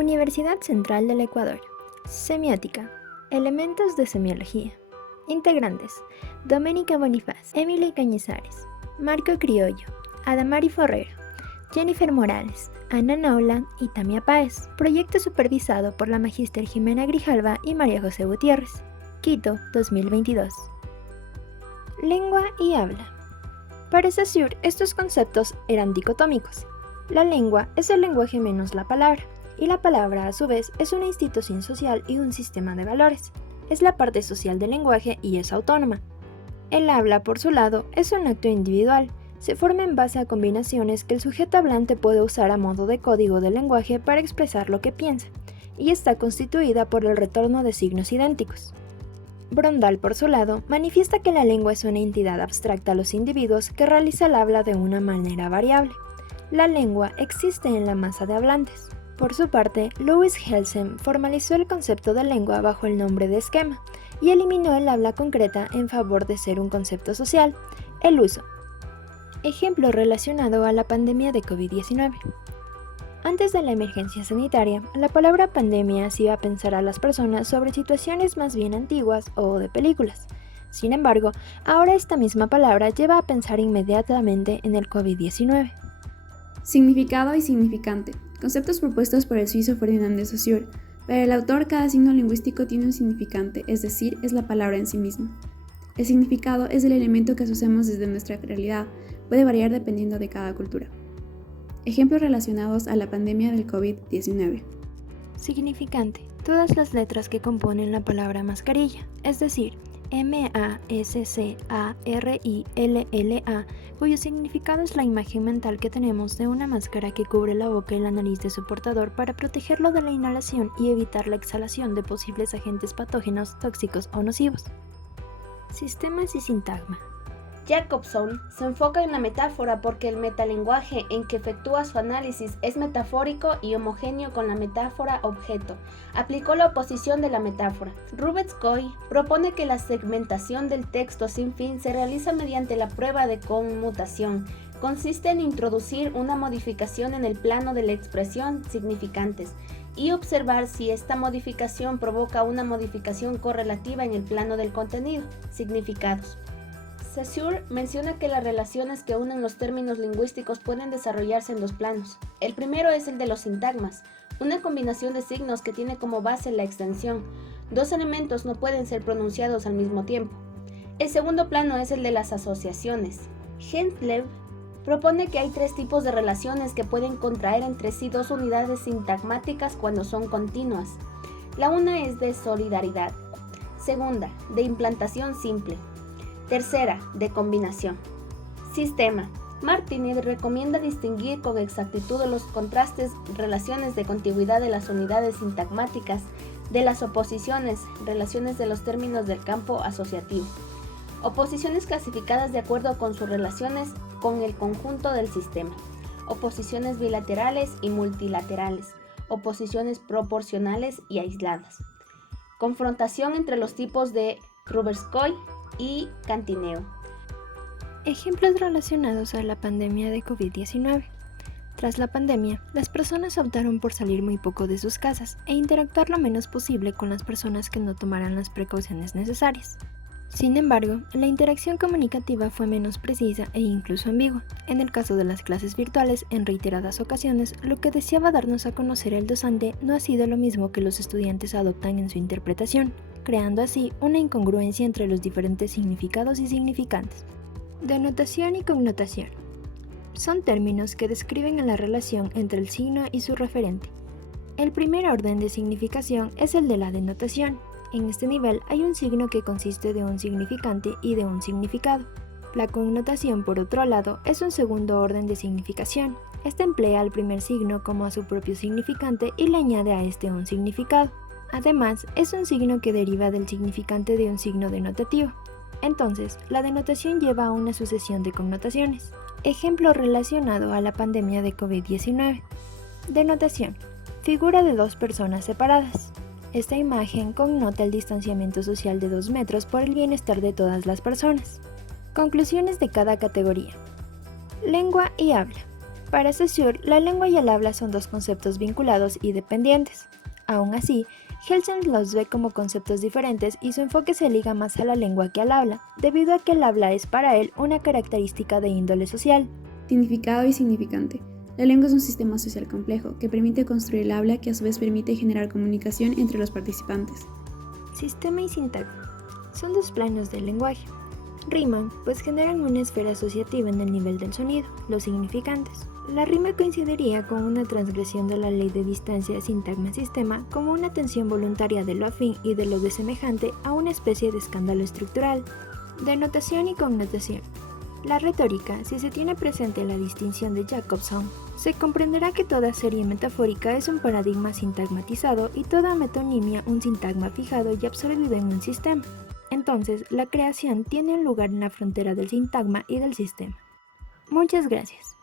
Universidad Central del Ecuador. Semiótica. Elementos de semiología. Integrantes: Doménica Bonifaz, Emily Cañizares, Marco Criollo, Adamari Forrero, Jennifer Morales, Ana Naula y Tamia Páez. Proyecto supervisado por la magíster Jimena Grijalva y María José Gutiérrez. Quito, 2022. Lengua y habla. Para Saussure, estos conceptos eran dicotómicos. La lengua es el lenguaje menos la palabra, y la palabra, a su vez, es una institución social y un sistema de valores. Es la parte social del lenguaje y es autónoma. El habla, por su lado, es un acto individual. Se forma en base a combinaciones que el sujeto hablante puede usar a modo de código del lenguaje para expresar lo que piensa, y está constituida por el retorno de signos idénticos. Brondal, por su lado, manifiesta que la lengua es una entidad abstracta a los individuos que realiza el habla de una manera variable. La lengua existe en la masa de hablantes. Por su parte, Louis Helsem formalizó el concepto de lengua bajo el nombre de esquema y eliminó el habla concreta en favor de ser un concepto social, el uso. Ejemplo relacionado a la pandemia de COVID-19. Antes de la emergencia sanitaria, la palabra pandemia hacía pensar a las personas sobre situaciones más bien antiguas o de películas. Sin embargo, ahora esta misma palabra lleva a pensar inmediatamente en el COVID-19. Significado y significante. Conceptos propuestos por el suizo Ferdinand de Saussure. Para el autor, cada signo lingüístico tiene un significante, es decir, es la palabra en sí misma. El significado es el elemento que asociamos desde nuestra realidad, puede variar dependiendo de cada cultura. Ejemplos relacionados a la pandemia del COVID-19. Significante: todas las letras que componen la palabra mascarilla, es decir, MASCARILLA, cuyo significado es la imagen mental que tenemos de una máscara que cubre la boca y la nariz de su portador para protegerlo de la inhalación y evitar la exhalación de posibles agentes patógenos, tóxicos o nocivos. Sistemas y sintagma. Jacobson se enfoca en la metáfora porque el metalenguaje en que efectúa su análisis es metafórico y homogéneo con la metáfora objeto. Aplicó la oposición de la metáfora. Rubetskoy propone que la segmentación del texto sin fin se realiza mediante la prueba de conmutación. Consiste en introducir una modificación en el plano de la expresión significantes y observar si esta modificación provoca una modificación correlativa en el plano del contenido, significados. Saussure menciona que las relaciones que unen los términos lingüísticos pueden desarrollarse en dos planos. El primero es el de los sintagmas, una combinación de signos que tiene como base la extensión. Dos elementos no pueden ser pronunciados al mismo tiempo. El segundo plano es el de las asociaciones. Henslev propone que hay tres tipos de relaciones que pueden contraer entre sí dos unidades sintagmáticas cuando son continuas. La una es de solidaridad, segunda, de implantación simple, tercera, de combinación. Sistema. Martinez recomienda distinguir con exactitud los contrastes, relaciones de contigüidad de las unidades sintagmáticas, de las oposiciones, relaciones de los términos del campo asociativo. Oposiciones clasificadas de acuerdo con sus relaciones con el conjunto del sistema. Oposiciones bilaterales y multilaterales. Oposiciones proporcionales y aisladas. Confrontación entre los tipos de Rubetskoy y Cantineo. Ejemplos relacionados a la pandemia de COVID-19. Tras la pandemia, las personas optaron por salir muy poco de sus casas e interactuar lo menos posible con las personas que no tomaran las precauciones necesarias. Sin embargo, la interacción comunicativa fue menos precisa e incluso ambigua. En el caso de las clases virtuales, en reiteradas ocasiones, lo que deseaba darnos a conocer el docente no ha sido lo mismo que los estudiantes adoptan en su interpretación, creando así una incongruencia entre los diferentes significados y significantes. Denotación y connotación. Son términos que describen la relación entre el signo y su referente. El primer orden de significación es el de la denotación. En este nivel hay un signo que consiste de un significante y de un significado. La connotación, por otro lado, es un segundo orden de significación. Este emplea al primer signo como a su propio significante y le añade a este un significado. Además, es un signo que deriva del significante de un signo denotativo. Entonces, la denotación lleva a una sucesión de connotaciones. Ejemplo relacionado a la pandemia de COVID-19. Denotación. Figura de dos personas separadas. Esta imagen connota el distanciamiento social de 2 metros por el bienestar de todas las personas. Conclusiones de cada categoría. Lengua y habla. Para Saussure, la lengua y el habla son dos conceptos vinculados y dependientes. Aún así, Kelsen los ve como conceptos diferentes y su enfoque se liga más a la lengua que al habla, debido a que el habla es para él una característica de índole social. Significado y significante. La lengua es un sistema social complejo que permite construir el habla que a su vez permite generar comunicación entre los participantes. Sistema y sintagma son dos planos del lenguaje. Riman, pues generan una esfera asociativa en el nivel del sonido, los significantes. La rima coincidiría con una transgresión de la ley de distancia sintagma-sistema como una tensión voluntaria de lo afín y de lo desemejante a una especie de escándalo estructural. Denotación y connotación. La retórica, si se tiene presente la distinción de Jacobson, se comprenderá que toda serie metafórica es un paradigma sintagmatizado y toda metonimia un sintagma fijado y absorbido en un sistema. Entonces, la creación tiene un lugar en la frontera del sintagma y del sistema. Muchas gracias.